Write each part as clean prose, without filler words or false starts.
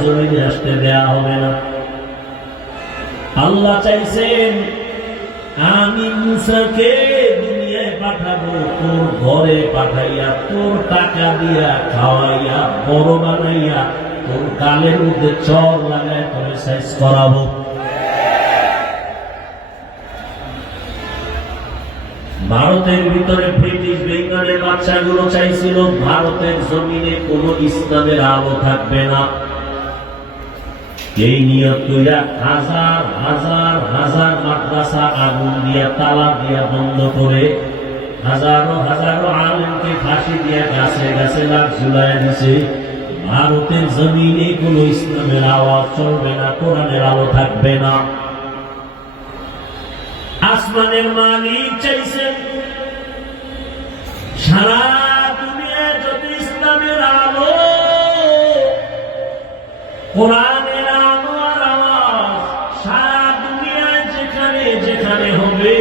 জমিনে আসতে দেয়া হবে না। আল্লাহ চাইছেন আমি মুসাকে দুনিয়ায় পাঠাবো, তোর ঘরে পাঠাইয়া, তোর টাকা দিয়া খাওয়াইয়া, বড় বানাইয়া, তোর গালের মধ্যে চর লাগায় তোরে সাইজ করাবো। ভারতের ভিতরে ব্রিটিশ বেঙ্গলের বাচ্চাগুলো চাইছিল ভারতের জমিনে কোন ইসলামের আলো থাকবে না। এই নিয়ত কইরা হাজার হাজার হাজার মাদ্রাসা আগুন দিয়া, তালা দিয়া বন্ধ করে, হাজারো হাজারো আলেমকে ফাঁসি দিয়া গাছে গাছে লাশ ঝুলাইয়া দিছে। ভারতের জমিনে কোন ইসলামের আওয়াজ চলবে না, কোরআনের আলো থাকবে না। আসমানের মালিক চাইছেন সারা দুনিয়ায় যত ইসলামের আলো, কোরআনের আলো আর আওয়াজ সারা দুনিয়ায় যেখানে যেখানে হবে,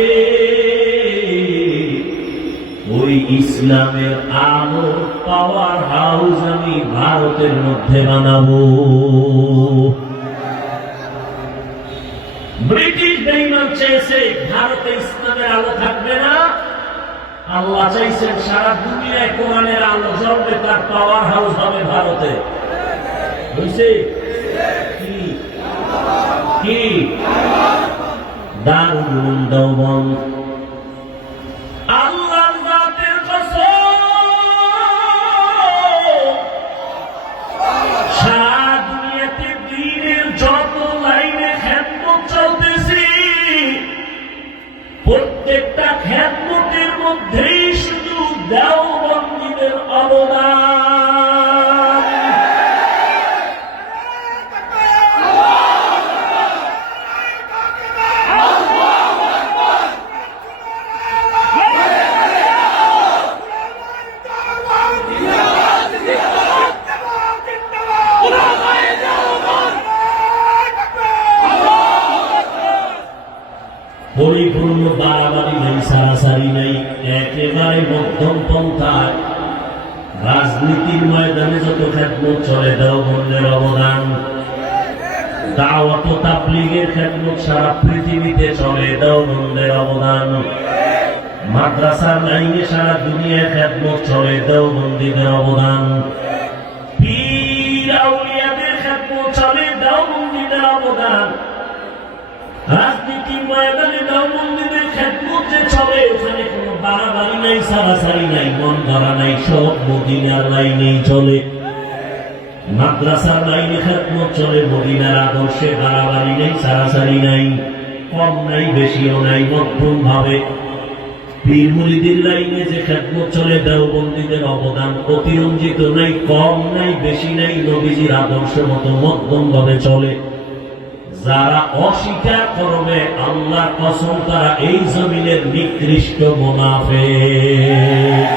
ওই ইসলামের আলো পাওয়ার হাউস আমি ভারতের মধ্যে বানাবো। ব্রিটিশ বেঈমান চেয়েছে ভারতে ইসলামের আলো থাকবে না, আল্লাহ চাইছেন সারা দুনিয়ায় কোরআনের আলো জ্বলবে, তার পাওয়ার হাউস হবে ভারতে। বুঝছে কি কি দারুল উলুম দেওবন্দ। আল্লাহর জাতের কসম, সারা দুনিয়াতে দ্বীনের যত লাইনে খেদমত চলতেছে, প্রত্যেকটা খেদমতের মধ্যেই শুধু দেওবন্দীদের অবদান। পরিপূর্ণ বাড়াবাড়ি নাই, সারাসারি নাই, একেবারে মধ্যম পন্থায় রাজনীতির ময়দানে যত খেদমত চলে দেওবন্দের অবদান। দাওয়াত ও তাবলীগের খেদমত সারা পৃথিবীতে চলে, দেওবন্দের অবদান। মাদ্রাসার লাইনে সারা দুনিয়ায় খেদমত চলে, দেওবন্দীদের অবদান। পীর আউলিয়াদের খেদমত চলে, দেওবন্দীদের অবদান। রাজনীতির ময়দানে দেওবন্দীদের খেদমত যে চলে, ওখানে কোনো বাড়াবাড়ি নাই, সারাসারি নাই, মন ধরা নাই, সব মদিনার লাইনেই চলে। মাদ্রাসার লাইনে খেদমত চলে, মদিনার আদর্শে বাড়াবাড়ি নাই, সারাসারি নাই, কম নাই, বেশিও নাই, মধ্যম ভাবে। পীর মুরিদের লাইনে যে খেদমত চলে, দেওবন্দীদের অবদান অতিরঞ্জিত নাই, কম নাই, বেশি নাই, নবীজির আদর্শ মতো মধ্যম ভাবে চলে। যারা অস্বীকার করবে আল্লাহর কসম, তারা এই জমিনের নিকৃষ্ট মুনাফিক।